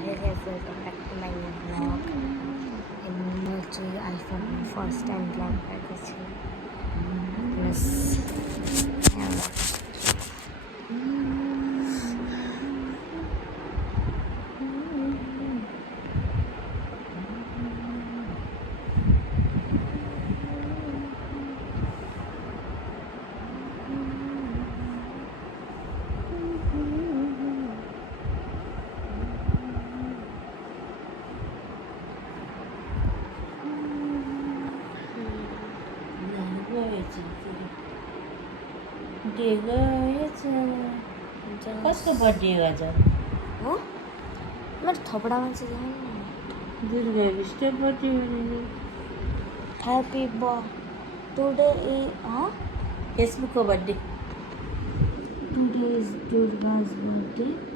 hey guys, welcome back to my new vlog. వచ్చి iPhone first time vlog back వచ్చి plus कसको birthday आज हो मेरो थपडामा चाहिँ जाने Durga Bisht birthday happy today फेसबुकको बर्थडे टुडे इज दुर्गा's birthday.